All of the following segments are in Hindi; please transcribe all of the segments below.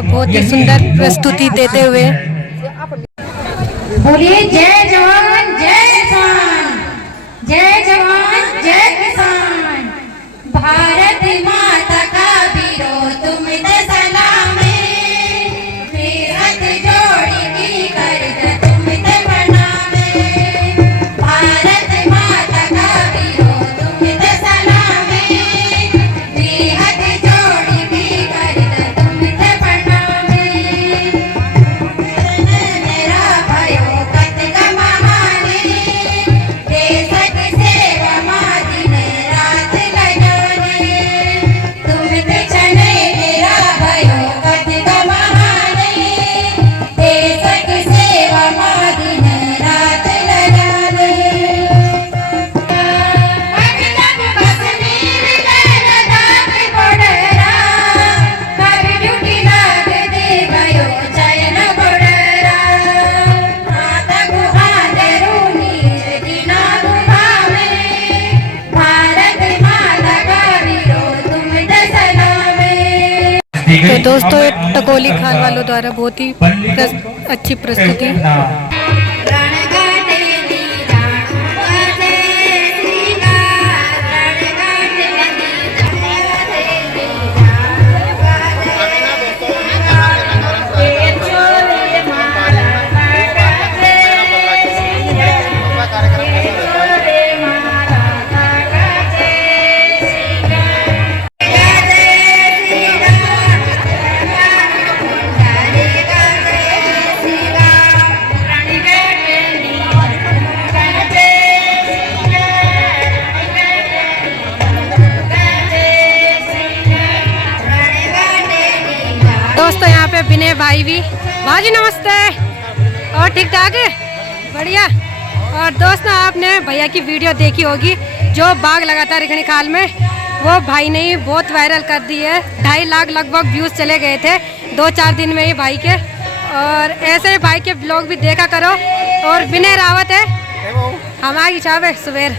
द्वारा बहुत ही सुंदर प्रस्तुति देते हुए। बोलिए जय जवान जय किसान, जय जवान जय किसान। भारत माता का वीरों तुम दे सलामी, फिर हाथ जोड़ की कर तुम दे प्रणामी। भारत माता का वीरों तुम दे सलामी, फिर हाथ जोड़ की कर तुम दे प्रणामी। मेरा भयो कत गमानी, देश की सेवा मां दिन रात लगोनी। तुम चने मेरा भयो कत गमानी, देश की सेवा मां दिन रात लगोनी। अभिनव कश्मीर लद्दाख बॉर्डरा, कभी ड्यूटी लाग दे भयो चयन बॉर्डरा। माता गुहांदरूनी दिना गुहावे, भारत माता का वीरों तुम दे सलामी। तो दोस्तों टकोली खाल वालों द्वारा बहुत ही अच्छी प्रस्तुति। रणगाटे नी जाणू बजे श्रीकार, रणगाटे नी जाणू बजे श्रीकार। ये चोले माला काटे श्रीकार, ये चोले माला काटे श्रीकार। गाते श्रीकार, गाते श्रीकार। रणगाटे नी गाते श्रीकार, गाते श्रीकार। रणगाटे नी गाते। दोस्तों यहाँ पे विनय भाई भी। भाजी नमस्ते। और ठीक ठाक है, बढ़िया। और दोस्तों आपने भैया की वीडियो देखी होगी जो बाग लगाता है रिखणी खाल में, वो भाई ने ही बहुत वायरल कर दी है। 2.5 लाख लगभग व्यूज़ चले गए थे 2-4 दिन में ही भाई के। और ऐसे ही भाई के ब्लॉग भी देखा करो। और विनय रावत है हमारी चाव है सुबेर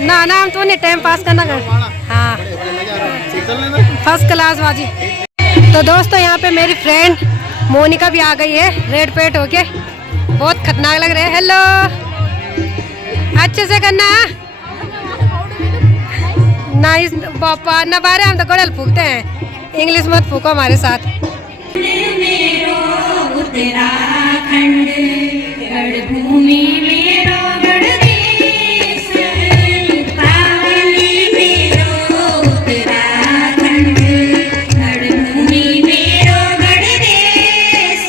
ना नाम तो नहीं, टाइम पास करना कर। हाँ फर्स्ट क्लास बाजी। तो दोस्तों यहाँ पे मेरी फ्रेंड मोनिका भी आ गई है रेड पेट होके, बहुत खतरनाक लग रहे हैं। हेलो, अच्छे से करना नाइस पापा न बारे, हम तो गड़ल फूकते हैं, इंग्लिश मत फूको हमारे साथ। उत्तराखंड गढ़भूमि मेरो गढ़देश, पावनी मेरो उत्तराखंड गढ़भूमि मेरो गढ़देश।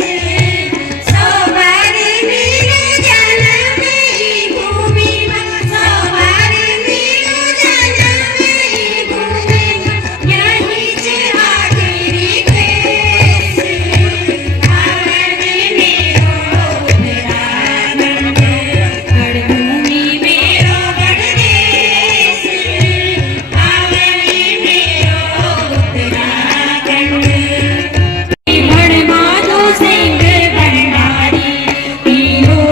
सौ बार मेरो जन्म ई भूमि में, सौ बार मेरो जन्म ई भूमि में, यहीं से आखिरी केस। पावनी मेरो उत्तराखंड गढ़भूमि मेरो गढ़देश, पावनी मेरो उत्तराखंड। माधो सिंह भंडारी, तीनों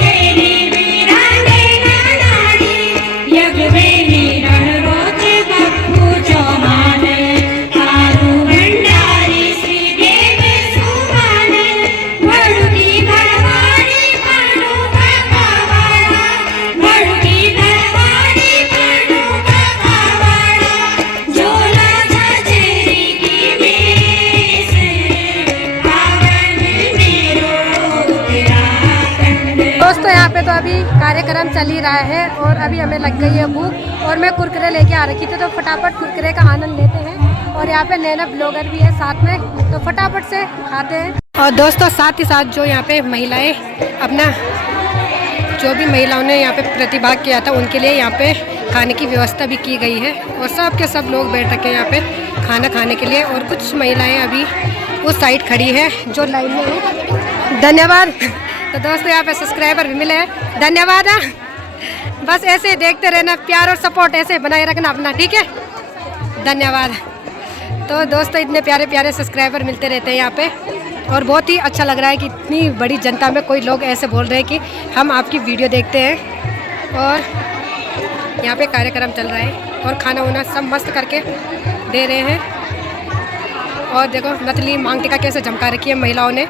तेरी वीरांगे नारी। यज्ञवेणी रणरोच बप्पू चौहान, आरू भंडारी श्रीदेव सुमन। वरुणी भरवाड़ी भानु काकावाड़ा, वरुणी भरवाड़ी भानु काकावाड़ा। झोला झांझरी की मेस, पावन मेरो उत्तराखंड। दोस्तों यहाँ पे तो अभी कार्यक्रम चल ही रहा है और अभी हमें लग गई है भूख और मैं कुरकुरे लेके आ रखी थी, तो फटाफट कुरकुरे का आनंद लेते हैं। और यहाँ पे नैना ब्लॉगर भी है साथ में, तो फटाफट से खाते हैं। और दोस्तों साथ ही साथ जो यहाँ पे महिलाएं अपना जो भी महिलाओं ने यहाँ पे प्रतिभाग किया था उनके लिए यहाँ पे खाने की व्यवस्था भी की गई है। और सब के सब लोग बैठ रखे हैं यहाँ पे खाना खाने के लिए। और कुछ महिलाएं अभी उस साइड खड़ी है जो लाइन में है। धन्यवाद। तो दोस्तों यहाँ पे सब्सक्राइबर भी मिले हैं, धन्यवाद। बस ऐसे ही देखते रहना, प्यार और सपोर्ट ऐसे बनाए रखना अपना, ठीक है, धन्यवाद। तो दोस्तों इतने प्यारे प्यारे सब्सक्राइबर मिलते रहते हैं यहाँ पे और बहुत ही अच्छा लग रहा है कि इतनी बड़ी जनता में कोई लोग ऐसे बोल रहे हैं कि हम आपकी वीडियो देखते हैं। और यहाँ पे कार्यक्रम चल रहा है और खाना वाना सब मस्त करके दे रहे हैं। और देखो नथली मांग टीका कैसे झमका रखी है महिलाओं ने।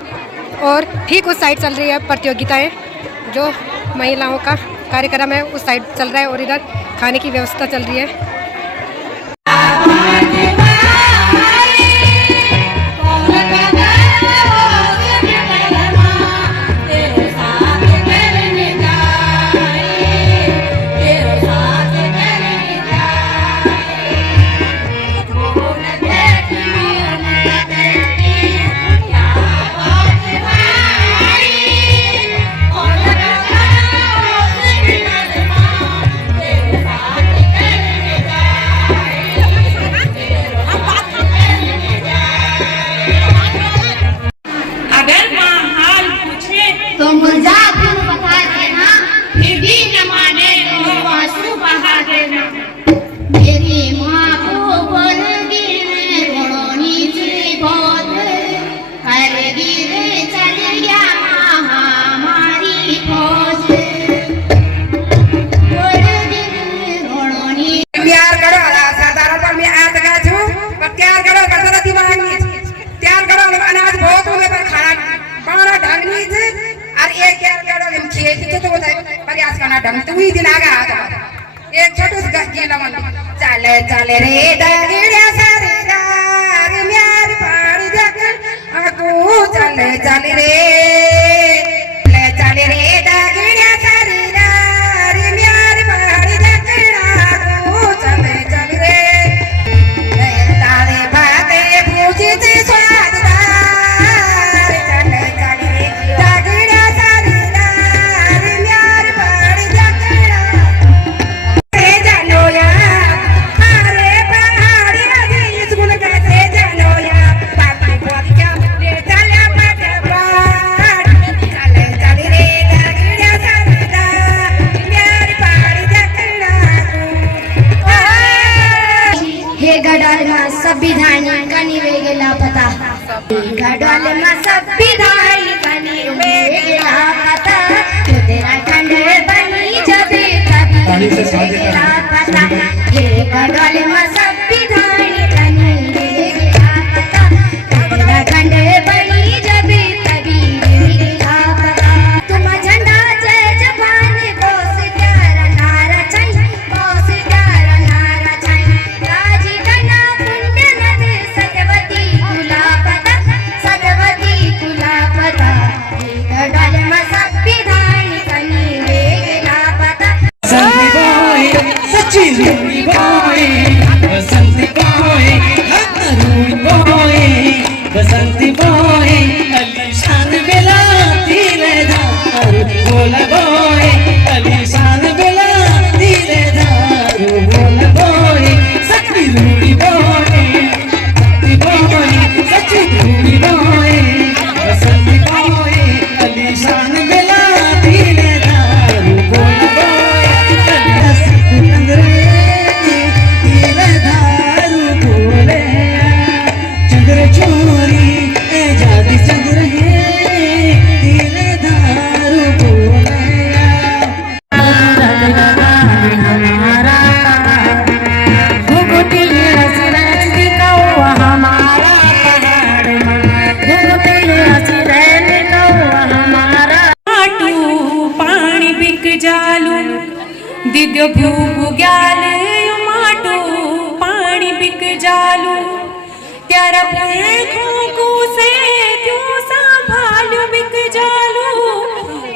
और ठीक उस साइड चल रही है प्रतियोगिताएं, जो महिलाओं का कार्यक्रम है उस साइड चल रहा है और इधर खाने की व्यवस्था चल रही है। अगर माँ हाल पूछे तो मुझे क्यों बता देना, फिर भी न माने तो आंसू बहा देना। मेरी माँ को बोलगी मैं रोनी से बहुत करेगी रे चल गया हमारी फौज। बोलगी रोनी तैयार करो साधारण पर मैं आज लगा छू पर तैयार करो बरसात मांगनी तैयार करो अनाज बहुत हो गए पर खाना पाना ढंगनी थी और एक तैयार करो हम खेती तो होता है प्रयास करना ढंग तो ही दिन आगा आता एक छोटू सा गीला मन चले चले रे डगड़िया सारी राग म्यार पाड़ी देखन आकू चले चले रे ले चले रे डगड़िया सारी राग म्यार पाड़ी देखन आकू चले चले रे तारे बाते पूछी थी स्वाददार चले चले रे डगड़िया सारी राग म्यार पाड़ी देखन कैसे जानो या अरे पहाड़ी नदी स्कूल कैसे जानो या बाकी बहुत क्या ले चले पटवार चले चले रे डगड़िया सरदा प्यारी पहाड़ी देखना हे गडाल मा संविधानी कनी वेगेला पता, गडाल मा संविधानी कनी वेगेला पता, उत्तराखंड बनी जब कभी वेगेला पता। हे गडाल मा संविधानी कनी वेगेला पता, उत्तराखंड बनी जब कभी वेगेला पता। तुम झंडा जय जवान बोस प्यारा नारा चल, बोस प्यारा नारा चल, राजी कन्या पुण्य नदी सत्यवती कुलापता, सत्यवती कुलापता। एक डाल में संविधान कनी वेगेला पता। बसंती बोए सच्ची रूई बोए बसंती बोए रूई बोए बसंती बोए अलीशान बेलाती रे दारू बोला बोए अलीशान बेलाती रे दारू बोला बोए सच्ची रूई बोए सच्ची रूई बोए बसंती बोए अलीशान बेलाती रे दारू बोला बोए चंद्र चोरी ए जाती चंद्र है तीले दारू बोले हमारा घुघुटी रस रस दिखाओ हमारा पहाड़ घुघुटी रस रस दिखाओ हमारा माटू पाणी बिक जालू दिद्यो भूप ग्याल माटू पाणी बिक जालू त्यारा फूको से त्यों संभालू बिक जालू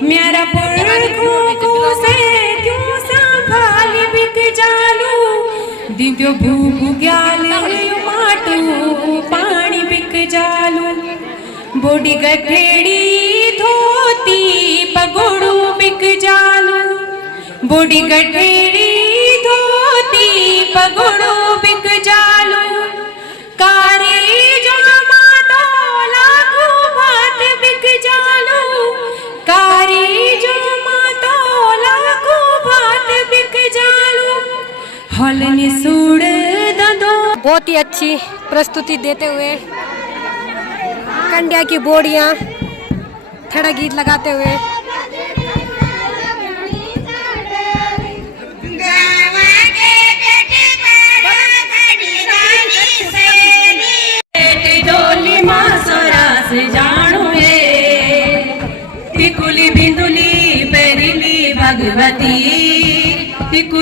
मेरा फूको से त्यों संभाल बिक जालू दिद्यो भूप ग्याल माटू पाणी बिक जालू बोडी गठेड़ी धोती पगोड़ू बिक जालू बोडी गठेड़ी धोती पगोड़ू बिक जालू कारी जो मातो लाखो भात बिक जालू कारी जो मातो लाखो भात बिक जालू हल निसूड़ ददो। बहुत ही अच्छी प्रस्तुति देते हुए कंडिया की बोड़ियाँ थड़ा गीत लगाते हुए दो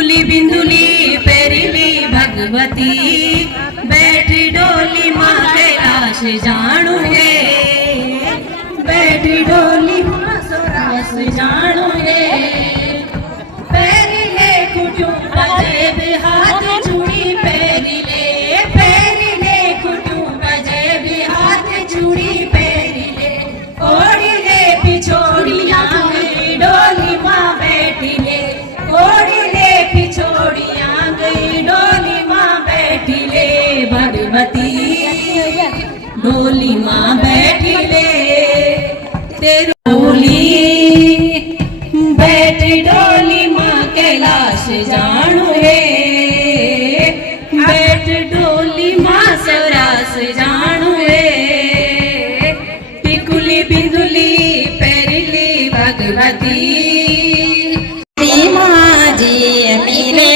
पिकुली बिंदुली पेरिली भगवती बैठी डोली माँ कैलाश जाणु गे बैठी डोली माँ सोरास जाणु गे पेरिले कुटुम बजे बिहात चूड़ी पेरिले कुटुम बजे बिहात चूड़ी पेरिले ओढ़िले पिछोड़िया गई डोली माँ बैठिले ओढ़िले पिछोड़िया गई डोली माँ बैठिले भगवती डोली माँ बैठिले तेरी डोली बैठी डोली माँ कैलाश जाणु रे बैठ डोली माँ सौरास जाणु रे पिकुली बिंदुली पेरिली भगवती माँ जी मेरे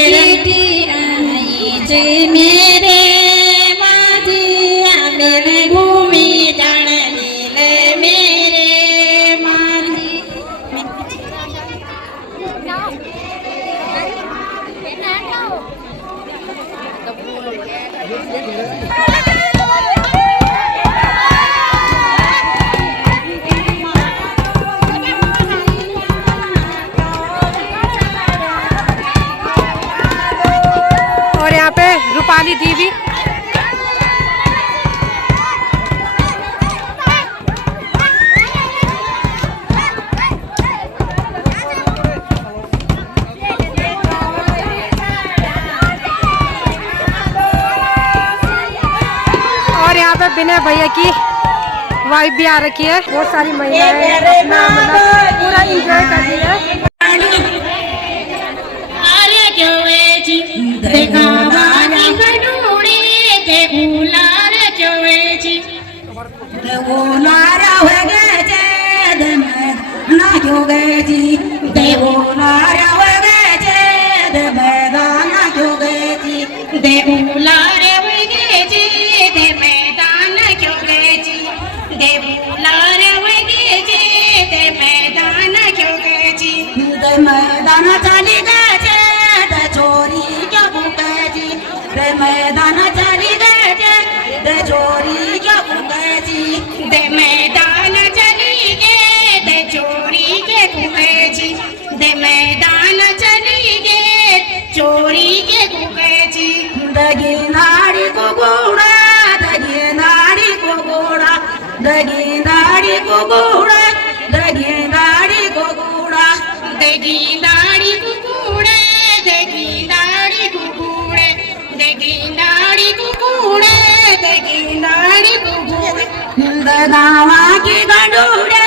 जी मेरे माँ जी मेरे घूमी जान लीले मेरे माँ जी और यहाँ पे रूपाली देवी और यहाँ पे विनय भैया की वाइफ भी आ रखी है। बहुत सारी महिलाएं अपना मतलब पूरा एंजॉय कर रही है। मैदान चली गए चोरी क्या भूखे जी दे मैदान चली गए दे चोरी क्या भूखे जी दे मैदान चली गे दे चोरी के भूखे जी दे मैदान चली गे चोरी के भूखे जी दगी नाड़ी को घोड़ा दगी नाड़ी को घोड़ा दगी नाड़ी को घोड़ा दगी नाड़ी को घोड़ा देगी दाढ़ी कुकुड़े देगी दाढ़ी कुकुड़े देगी दाढ़ी कुकुड़े देगी दाढ़ी कुकुड़े गावा की गडूड़े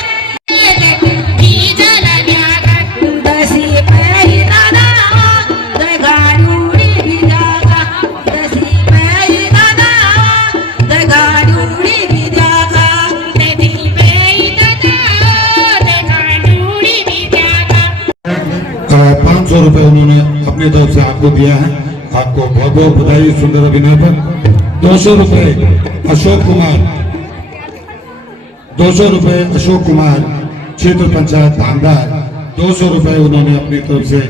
दसी पैरी दादा दगाड़ूड़ी भी जागा दसी पैरी दादा दगाड़ूड़ी भी जागा देदी पेई दादा दगाड़ूड़ी भी जागा 500 रुपए उन्होंने अपनी तरफ से आपको दिया है। आपको बहुत बहुत बधाई सुंदर अभिनय पर। 200 रुपए अशोक कुमार 200 रुपए अशोक कुमार क्षेत्र पंचायत धामदार 200 रुपए उन्होंने अपनी तरफ से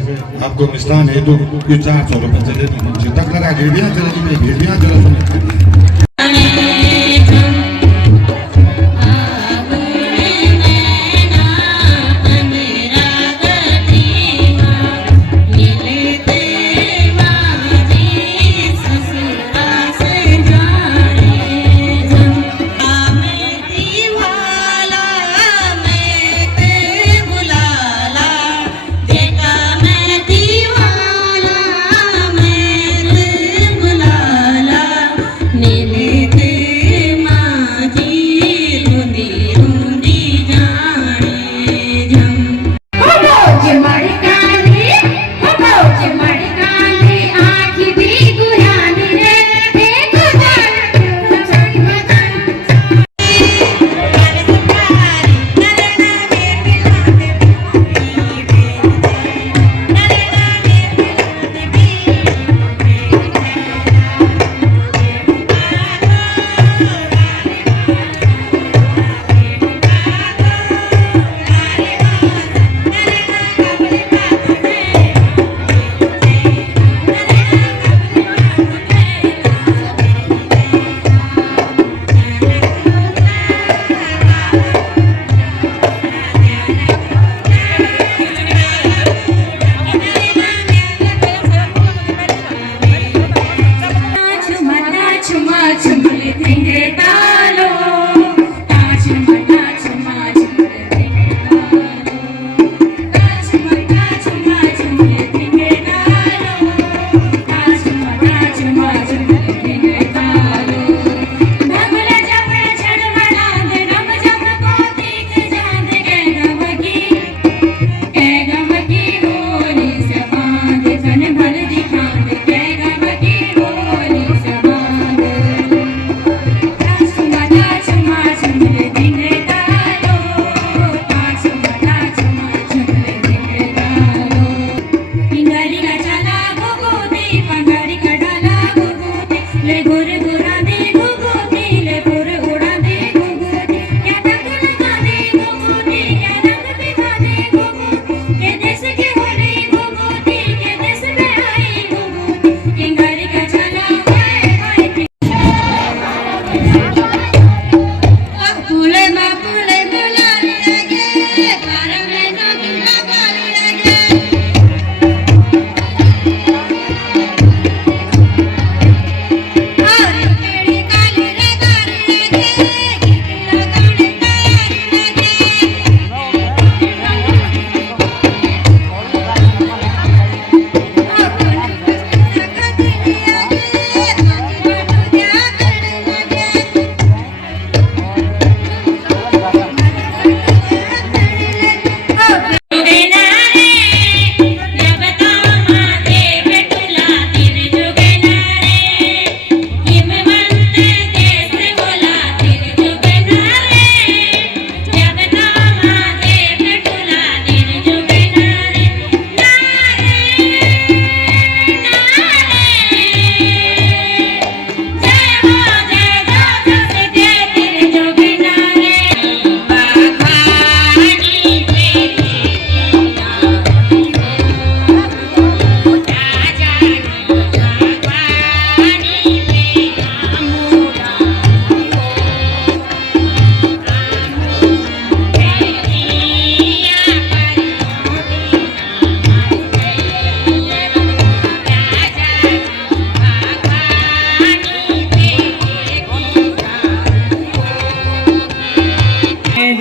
आपको मिष्ठान हेतु ये 400 रुपए चले तक लगा घेरिया चले घेरिया चला सुनिए नीले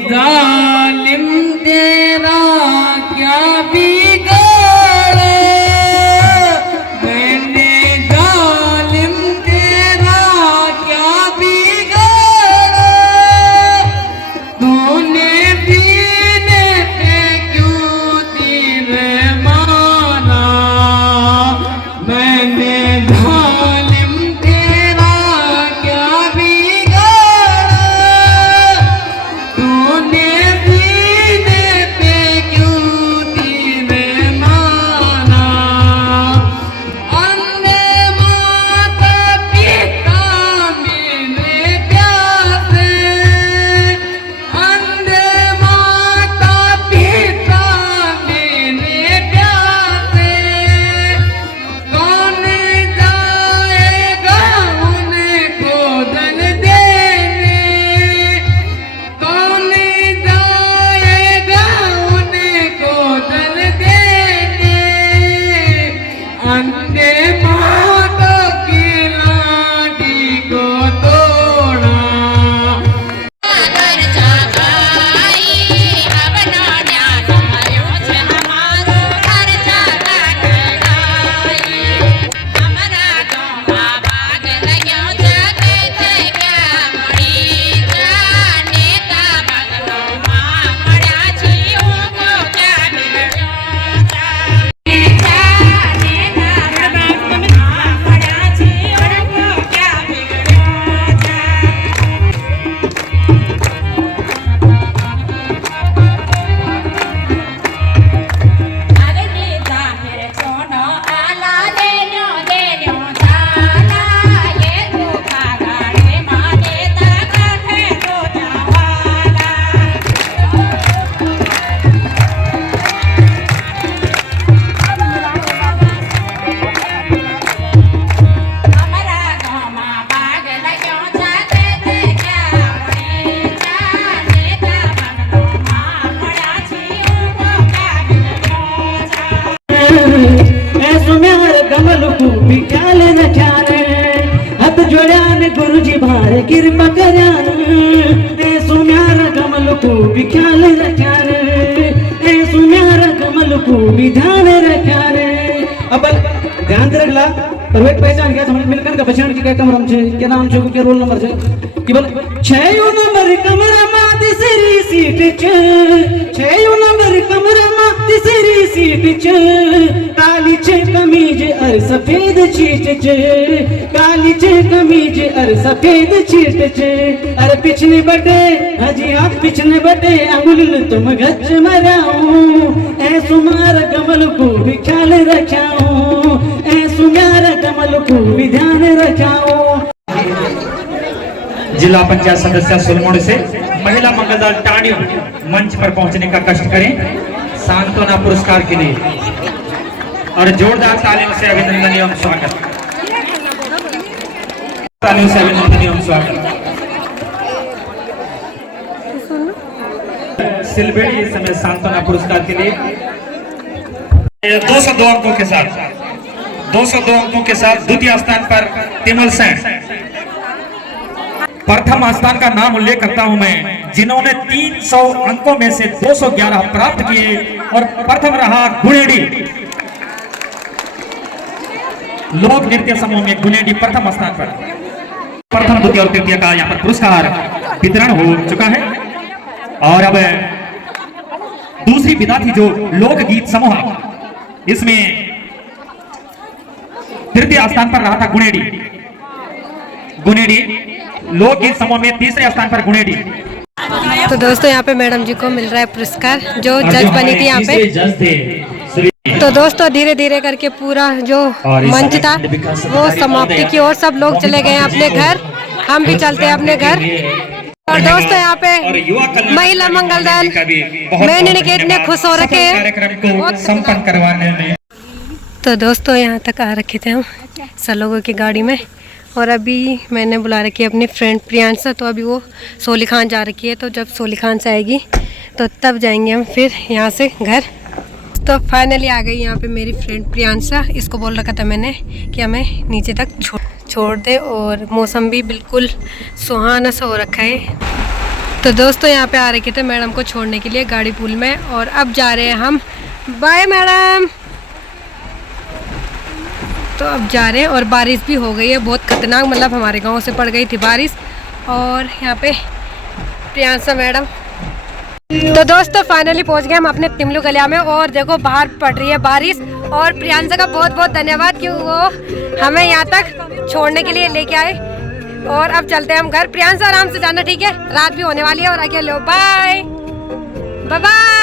जालिम तेरा क्या बिगाड़ा, मैंने जालिम तेरा क्या बिगाड़ा, तूने सीने पे क्यों तीर मारा, मैंने जालिम तेरा क्या बिगाड़ा, तूने सीने पे क्यों तीर मारा, अन्य माता पिता मेरे प्यासे, अन्य माता पिता मेरे प्यासे, कौन जाएगा उनको जल देने, कौन जाएगा उनको जल देने, अन्य माता की लाठी को तोड़ा। कमल को भी ख्याल न ख्याले, हथ जोड़ान गुरु जी भारे कृपा करयान, ए सुम्यार कमल को भी ख्याल न ख्याले, ए सुम्यार कमल को भी ध्यान रख्याने। अब ध्यान से रखला परवेट पहचान गया समझ मिलकर का पहचान की क्या कमरम छे, क्या नाम छे, क्या रोल नंबर छे, कि बोल 6 नंबर कमरा मा तीसरी सीट छ, 6 नंबर कमरा मा तीसरी सीट छ, काली छे कमीज और सफेद चीट छ, काली छे कमीज और सफेद चीट छ, अरे पिछने बटे हजी हाथ पिछने बटे अंगुल तुम गच मराऊं, ए सुमार कमल को भी ख्याल रखाऊं, ए सुमार कमल को भी ध्यान रखाऊं। जिला पंचायत सदस्य सुलमोड़ से महिला मंगल दल टाणियों मंच पर पहुंचने का कष्ट करें सांत्वना पुरस्कार के लिए, और जोरदार तालियों से अभिनंदन एवं स्वागत, तालियों से अभिनंदन एवं स्वागत। सिलबेड़ी इस समय सांत्वना पुरस्कार के लिए 202 अंकों के साथ, 202 अंकों के साथ द्वितीय स्थान पर तिमल सेन। प्रथम स्थान का नाम उल्लेख करता हूं मैं, जिन्होंने 300 अंकों में से 211 प्राप्त किए, और प्रथम रहा गुनेडी लोक नृत्य समूह में, गुनेडी प्रथम स्थान पर। प्रथम द्वितीय और तृतीय का यहाँ पर पुरस्कार वितरण हो चुका है, और अब दूसरी विधा थी जो लोकगीत समूह, इसमें तृतीय स्थान पर रहा था गुनेडी, गुनेडी लोकगीत समूह में तीसरे स्थान पर गुनेडी। तो दोस्तों यहाँ पे मैडम जी को मिल रहा है पुरस्कार, जो जज बनी थी यहाँ पे। तो दोस्तों धीरे धीरे करके पूरा जो मंच था वो समाप्ति की ओर, सब लोग चले गए अपने घर, हम भी चलते हैं अपने घर। और दोस्तों यहाँ पे महिला मंगल दल मैंने इतने खुश हो रखे हैं संपन्न करवाने में। तो दोस्तों यहाँ तक आ रखे थे हम सब लोगों की गाड़ी में, और अभी मैंने बुला रखी है अपनी फ्रेंड प्रियांशा, तो अभी वो सोली खान जा रखी है, तो जब सोली खान से आएगी तो तब जाएंगे हम फिर यहाँ से घर। तो फाइनली आ गई यहाँ पे मेरी फ्रेंड प्रियांशा, इसको बोल रखा था मैंने कि हमें नीचे तक छोड़ दे, और मौसम भी बिल्कुल सुहाना सा हो रखा है। तो दोस्तों यहाँ पे आ रखे थे मैडम को छोड़ने के लिए गाड़ी पुल में, और अब जा रहे हैं हम। Bye madam. तो अब जा रहे हैं, और बारिश भी हो गई है बहुत खतरनाक, मतलब हमारे गांव से पड़ गई थी बारिश। और यहाँ पे प्रियांशा मैडम। तो दोस्तों फाइनली पहुँच गए हम अपने तिमलू गलिया में, और देखो बाहर पड़ रही है बारिश। और प्रियांशा का बहुत बहुत धन्यवाद कि वो हमें यहाँ तक छोड़ने के लिए लेके आए। और अब चलते हैं हम घर। प्रियांशा आराम से जाना, ठीक है? रात भी होने वाली है और अकेले हो। Bye bye.